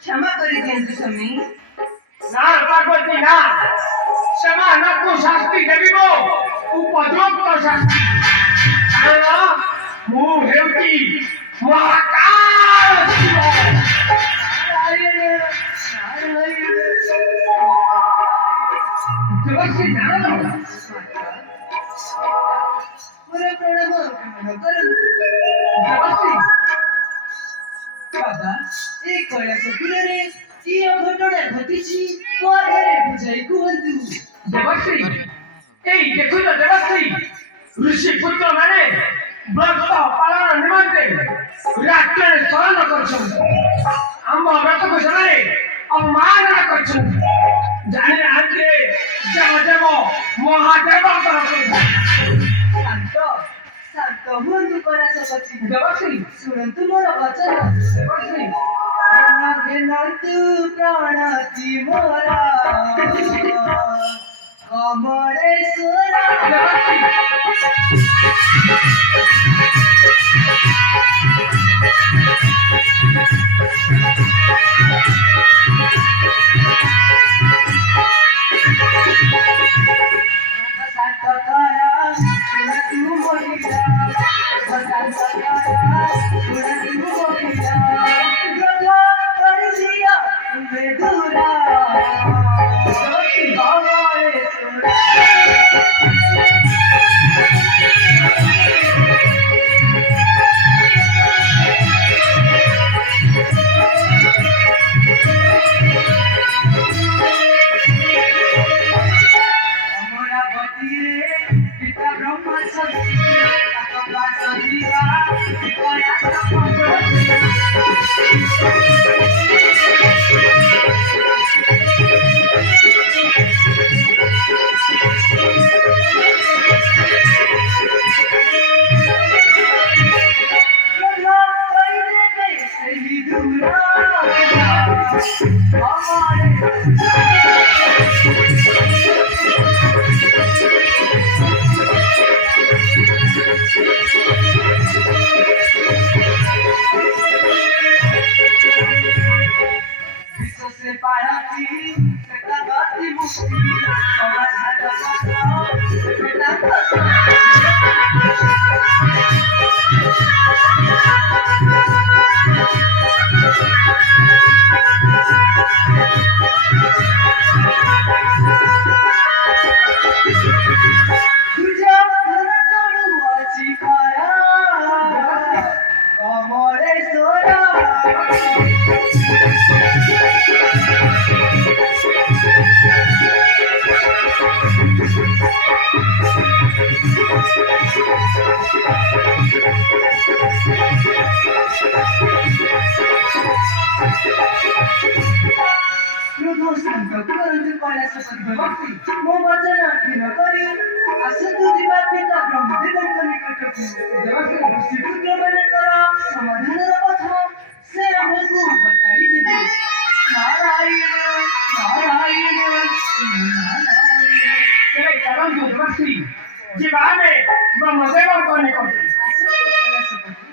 क्षमा କରିଦିଅନ୍ତୁ ସ୍ୱାମୀ। ନା ପାର୍ବତୀ ନା, ସେମାନଙ୍କୁ ଶାସ୍ତି ଦେବି ମୁଁ, ଉପଯୁକ୍ତ ଶାସ୍ତି। କାରଣ ମୁଁ ହେଉଛି ମହାକାଳ ଶିବ। ଦେବଶ୍ରୀ ଜାଣ ମୋର ପ୍ରଣାମ ଗ୍ରହଣ କରନ୍ତୁ। ଦେବଶ୍ରୀ ବାବା, ଏ କୈଳାସ ତୀରରେ କି ଅଘଟଣା ଘଟିଛି ମୋ ଆଗରେ ବୁଝାଇ କୁହନ୍ତୁ। ଦେବଶ୍ରୀ ଏଇ ଦେଖୁଛ ଦେବଶ୍ରୀ, ଋଷି ପୁତ୍ର ମାନେ ବ୍ରତ ପାଳନ ନିମନ୍ତେ ରାତ୍ରରେ ଶୟନ କରିଛନ୍ତି। ଆମ ବ୍ରତକୁ ସେମାନେ ଅବମାନନା କରିଛନ୍ତି। ଜାଣିନାହାନ୍ତି ଦେବଦେବ ମହାଦେବଙ୍କର ଶାନ୍ତ ଶାନ୍ତ ହୁଅନ୍ତୁ କୈଳାସପତି। ଦେବଶ୍ରୀ ଶୁଣନ୍ତୁ ମୋର ବଚନ। ଦେବଶ୍ରୀ ଘେନନ୍ତୁ ପ୍ରଣତି ମୋର କମଳେଶ୍ୱର। प्रदूषण करून पाण्यासाठी व्यवस्थित मोबाईलचा नाटकी न करी असं तुझी बातमी ताब्यामध्ये लोकांनी कटकली श्रीपुत्र बने करा समाधान रखा से भोगू बताई देते नारायण नारायण नारायण चले चलन जो देवश्री जीवाने ब्रह्मदेव को निकलते असं